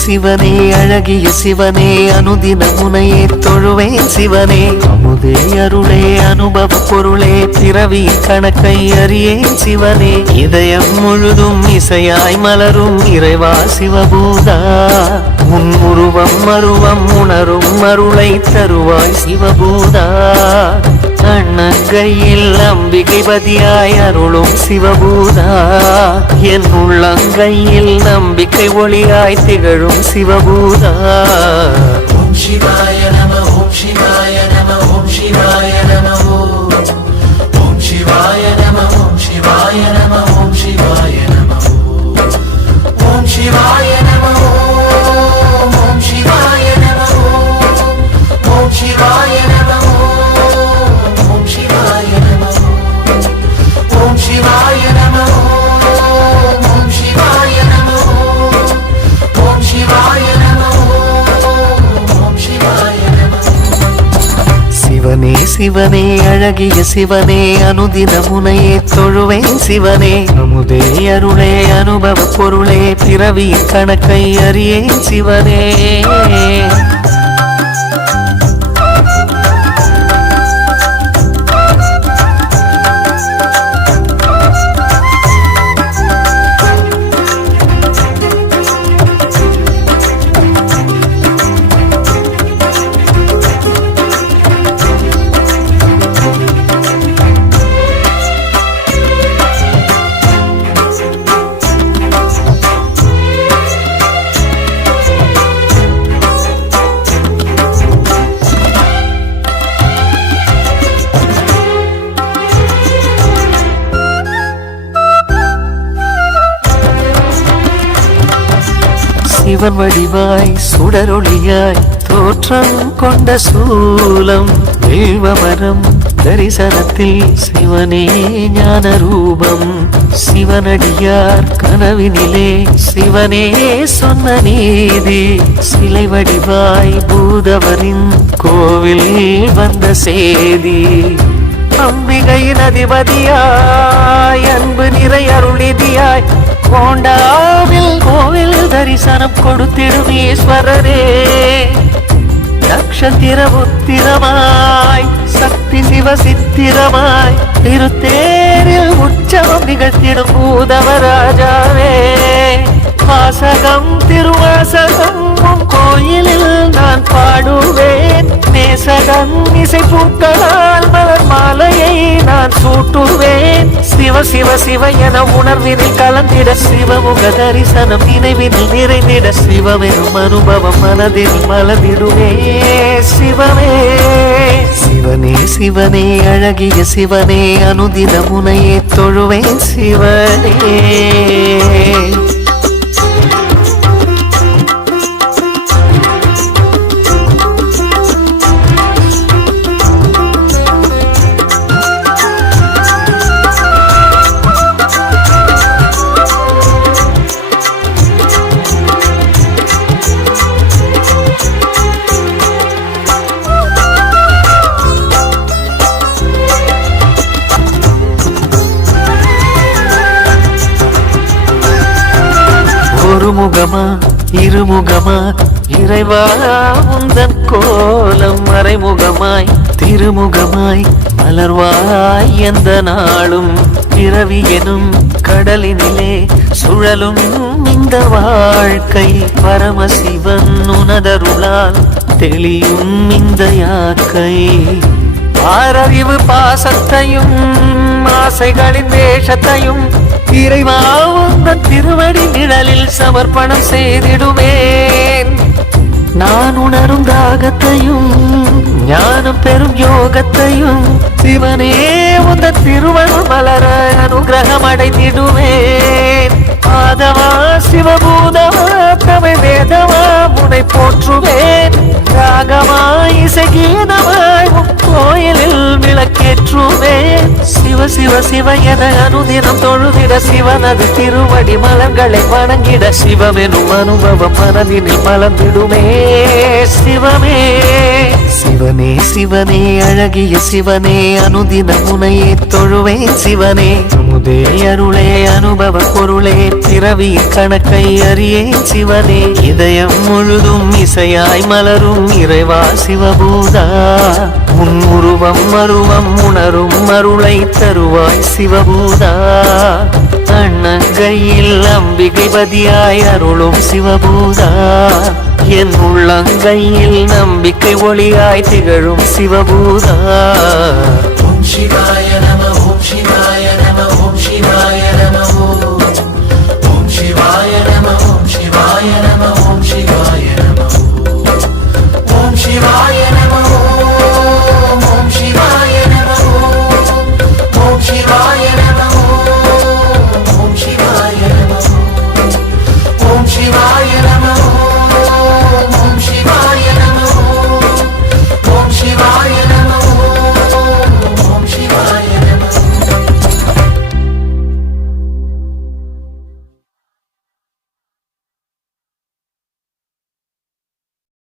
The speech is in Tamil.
சிவனே அழகிய சிவனே அனுதின முனையே தொழுவேன் சிவனே அமுதே அருளே அனுபவ பொருளே பிறவி கணக்கை அறியேன் சிவனே இதயம் முழுதும் இசையாய் மலரும் இறைவா சிவபூதா உன் உருவம் அருவம் உணரும் அருளை தருவாய் சிவபூதா அண்ணங்கையில் அம்பிகைபதியாய் அருளும் சிவபூதா என் உள்ளங்கையில் நம்பிக்கை ஒளியாய் திகழும் சிவபூதா ஓம் சிவாய நம ஓம் சிவாய நம ஓம் சிவாய நம ஓம் சிவாய நம ஓம் சிவாய நம ஓம் சிவாய நம ஓம் சிவாய நம ஓம் சிவாய நம ஓம் சிவாய நம ஓம் சிவாய நம ஓம் சிவாய நம ஓம் சிவாய நம ஓம் சிவாய நம ஓம் சிவாய நம சிவனே சிவனே அழகிய சிவனே அனுதின முனையே தொழுவேன் சிவனே அமுதே அருளே அனுபவ பொருளே பிறவி கணக்கை அறியேன் சிவனே சிவன் வடிவாய் சுடரொளியாய் தோற்றம் கொண்ட சூலம் வில்வமரம் தரிசனத்தில் சிவனே ஞான ரூபம் சிவனடியார் கனவினிலே சிவனே சொன்ன நீதி சிலை வடிவாய் பூதவரின் கோவில் வந்த சேதி அம்பிகையின் அதிபதியாய் அன்பு நிறை அருளிதியாய் கோண்டாவில் கோவில் தரிசனம் கொடுத்திடும் ஈஸ்வரரே நக்ஷத்திர உத்திரமாய் சக்தி சிவ சித்திரமாய் திருத்தேரில் உற்சவம் நிகழ்த்திடும் பூதவராஜாவே வாசகம் திருவாசகம் கோயிலில் நான் பாடுவேன் நேசகம் இசை பூக்களால் மலர் மாலையை நான் சூட்டுவேன் சிவ சிவ சிவ என உணர்வினில் கலந்திட சிவமுக தரிசனம் நினைவினில் நிறைந்திட சிவமெனும் அனுபவம் மனதில் மலர்ந்திடுவே சிவமே சிவனே சிவனே அழகிய சிவனே அனுதின முனையே தொழுவேன் சிவனே ஒருமுகமா இருமுகமா இறைவா உந்தன் கோலம் மறைமுகமாய் திருமுகமாய் மலர்வாய் எந்த நாளும் பிறவி எனும் கடலினிலே சுழலும் இந்த வாழ்க்கை பரமசிவன் உனதருளால் தெளியும் இந்த யாக்கை ஆறறிவு பாசத்தையும் ஆசைகளின் வேஷத்தையும் இறைவா உந்தன் திருவடி நிழலில் சமர்ப்பணம் செய்திடுவேன் நான் உணரும் தாகத்தையும் ஞானம் பெறும் யோகத்தையும் சிவனே உந்தன் திருவருள் மலர அனுகிரகம் அடைந்திடுவேன் ஆதவா சிவபூதவா தமிழ் வேதவா முனை போற்றுவேன் ராகமா இசை கீதமாய் கோயிலில் விளக்கேற்றுவேன் சிவ சிவ சிவ என அனுதினம் தொழுதிட சிவனது திருவடி மலர்களை வணங்கிட சிவமெனும் அனுபவம் மனதினில் மலர்ந்திடுமே சிவமே சிவனே சிவனே அழகிய சிவனே அனுதின முனையே தொழுவேன் சிவனே அமுதே அருளே அனுபவ பொருளே பிறவியின் கணக்கை அறியேன் சிவனே இதயம் முழுதும் இசையாய் மலரும் இறைவா சிவபூதா உன் உருவம் அருவம் உணரும் அருளை தருவாய் சிவபூதா அண்ணங்கையில் அம்பிகை பதியாய் அருளும் சிவபூதா என் உள்ளங்கையில் நம்பிக்கை ஒளியாய் திகழும் சிவபூதா ஓம் சிவாய நம ஓம் சிவாய நம ஓம் சிவாய